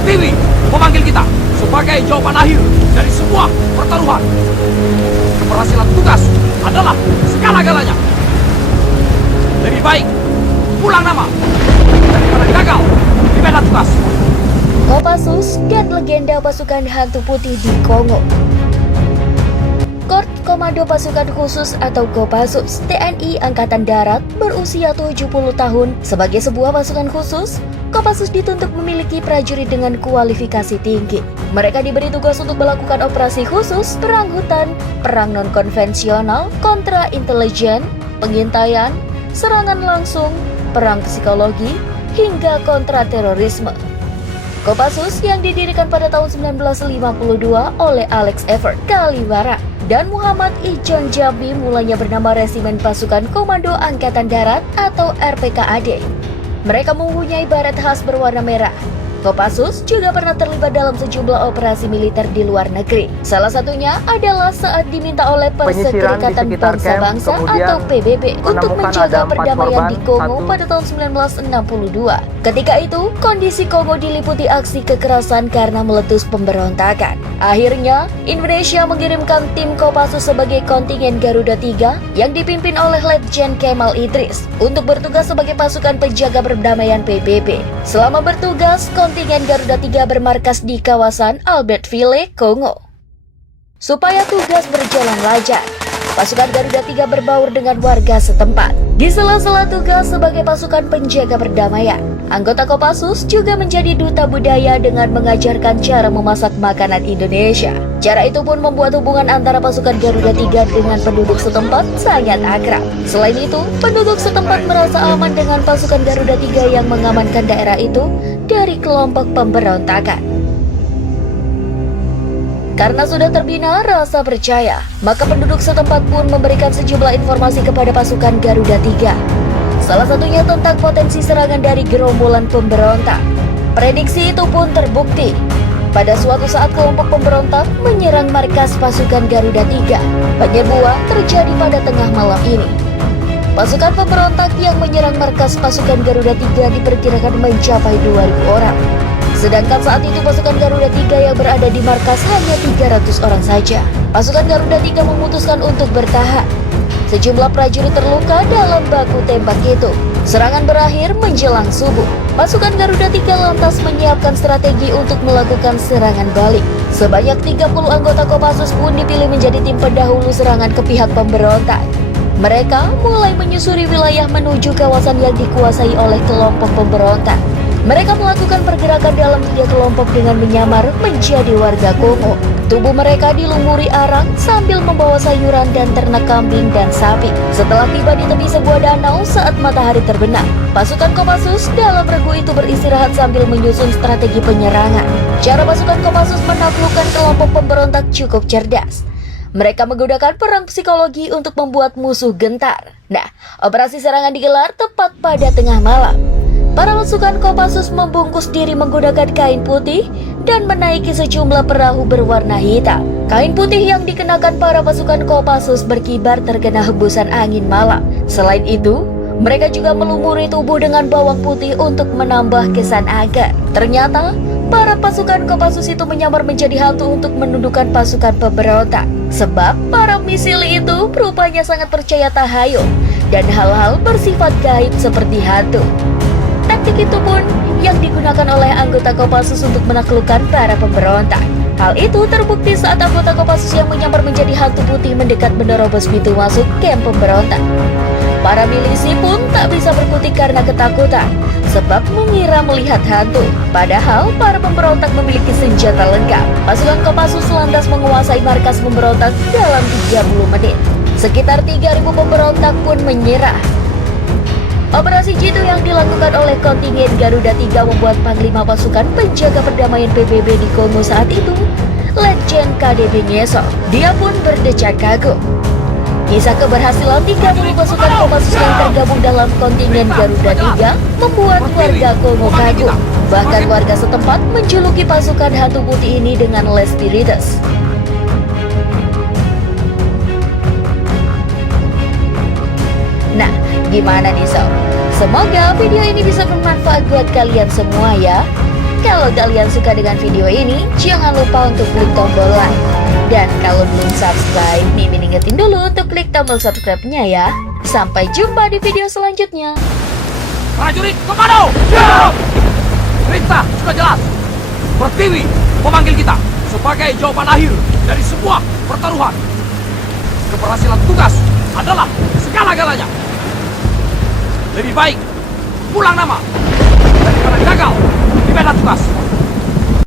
Pertiwi memanggil kita sebagai jawaban akhir dari sebuah pertaruhan. Keberhasilan tugas adalah segala-galanya. Lebih baik pulang nama daripada gagal di medan tugas. Kopassus dan legenda pasukan hantu putih di Kongo. Korps Komando Pasukan Khusus atau Kopassus TNI Angkatan Darat berusia 70 tahun. Sebagai sebuah pasukan khusus, Kopassus dituntut memiliki prajurit dengan kualifikasi tinggi. Mereka diberi tugas untuk melakukan operasi khusus, perang hutan, perang non-konvensional, kontra intelijen, pengintaian, serangan langsung, perang psikologi, hingga kontra terorisme. Kopassus yang didirikan pada tahun 1952 oleh Alex Evert Kaliwara dan Muhammad Ijon Jambi mulanya bernama Resimen Pasukan Komando Angkatan Darat atau RPKAD. Mereka mempunyai baret khas berwarna merah. Kopassus juga pernah terlibat dalam sejumlah operasi militer di luar negeri. Salah satunya adalah saat diminta oleh Perserikatan Bangsa-Bangsa atau PBB untuk menjaga perdamaian di Kongo pada tahun 1962. Ketika itu, kondisi Kongo diliputi aksi kekerasan karena meletus pemberontakan. Akhirnya, Indonesia mengirimkan tim Kopassus sebagai kontingen Garuda 3 yang dipimpin oleh Letjen Kemal Idris untuk bertugas sebagai pasukan penjaga perdamaian PBB. Selama bertugas, kontingen Garuda 3 bermarkas di kawasan Albertville, Kongo. Supaya tugas berjalan lancar, pasukan Garuda 3 berbaur dengan warga setempat. Di sela-sela tugas sebagai pasukan penjaga perdamaian, anggota Kopassus juga menjadi duta budaya dengan mengajarkan cara memasak makanan Indonesia. Cara itu pun membuat hubungan antara pasukan Garuda 3 dengan penduduk setempat sangat akrab. Selain itu, penduduk setempat merasa aman dengan pasukan Garuda 3 yang mengamankan daerah itu dari kelompok pemberontakan. Karena sudah terbina rasa percaya, maka penduduk setempat pun memberikan sejumlah informasi kepada pasukan Garuda 3. Salah satunya tentang potensi serangan dari gerombolan pemberontak. Prediksi itu pun terbukti. Pada suatu saat kelompok pemberontak menyerang markas pasukan Garuda 3. Penyerbuan terjadi pada tengah malam ini. Pasukan pemberontak yang menyerang markas pasukan Garuda 3 diperkirakan mencapai 2.000 orang. Sedangkan saat itu pasukan Garuda 3 yang berada di markas hanya 300 orang saja. Pasukan Garuda 3 memutuskan untuk bertahan. Sejumlah prajurit terluka dalam baku tembak itu. Serangan berakhir menjelang subuh. Pasukan Garuda 3 lantas menyiapkan strategi untuk melakukan serangan balik. Sebanyak 30 anggota Kopassus pun dipilih menjadi tim pendahulu serangan ke pihak pemberontak. Mereka mulai menyusuri wilayah menuju kawasan yang dikuasai oleh kelompok pemberontak. Mereka melakukan pergerakan dalam 3 kelompok dengan menyamar menjadi warga Kongo. Tubuh mereka dilumuri arang sambil membawa sayuran dan ternak kambing dan sapi. Setelah tiba di tepi sebuah danau saat matahari terbenam, pasukan Kopassus dalam regu itu beristirahat sambil menyusun strategi penyerangan. Cara pasukan Kopassus menaklukkan kelompok pemberontak cukup cerdas. Mereka menggunakan perang psikologi untuk membuat musuh gentar. Nah, operasi serangan digelar tepat pada tengah malam. Para pasukan Kopassus membungkus diri menggunakan kain putih dan menaiki sejumlah perahu berwarna hitam. Kain putih yang dikenakan para pasukan Kopassus berkibar terkena hembusan angin malam. Selain itu, mereka juga melumuri tubuh dengan bawang putih untuk menambah kesan agar. Ternyata, para pasukan Kopassus itu menyamar menjadi hantu untuk menundukkan pasukan pemberontak. Sebab para misil itu rupanya sangat percaya tahayul dan hal-hal bersifat gaib seperti hantu. Taktik itu pun yang digunakan oleh anggota Kopassus untuk menaklukkan para pemberontak. Hal itu terbukti saat anggota Kopassus yang menyamar menjadi hantu putih mendekat menerobos pintu masuk kamp pemberontak. Para milisi pun tak bisa berkutik karena ketakutan, sebab mengira melihat hantu. Padahal para pemberontak memiliki senjata lengkap. Pasukan Kopassus lantas menguasai markas pemberontak dalam 30 menit. Sekitar 3.000 pemberontak pun menyerah. Operasi jitu yang dilakukan oleh kontingen Garuda 3 membuat Panglima Pasukan Penjaga Perdamaian PBB di Kongo saat itu, Letjen KDB Ngeso. Dia pun berdecak kagum. Kisah keberhasilan 30 pasukan Kopassus yang tergabung dalam kontingen Garuda 3 membuat warga Kongo kagum. Bahkan warga setempat menjuluki pasukan hantu putih ini dengan Les Spiritus. Nah, gimana nih sob? Semoga video ini bisa bermanfaat buat kalian semua ya. Kalau kalian suka dengan video ini, jangan lupa untuk klik tombol like. Dan kalau belum subscribe, Mimin ingetin dulu untuk klik tombol subscribe-nya ya. Sampai jumpa di video selanjutnya. Prajurit komando! Siap! Perintah sudah jelas. Pertiwi memanggil kita sebagai jawaban akhir dari sebuah pertaruhan. Keberhasilan tugas adalah segala-galanya. Lebih baik pulang nama daripada gagal di medan tugas.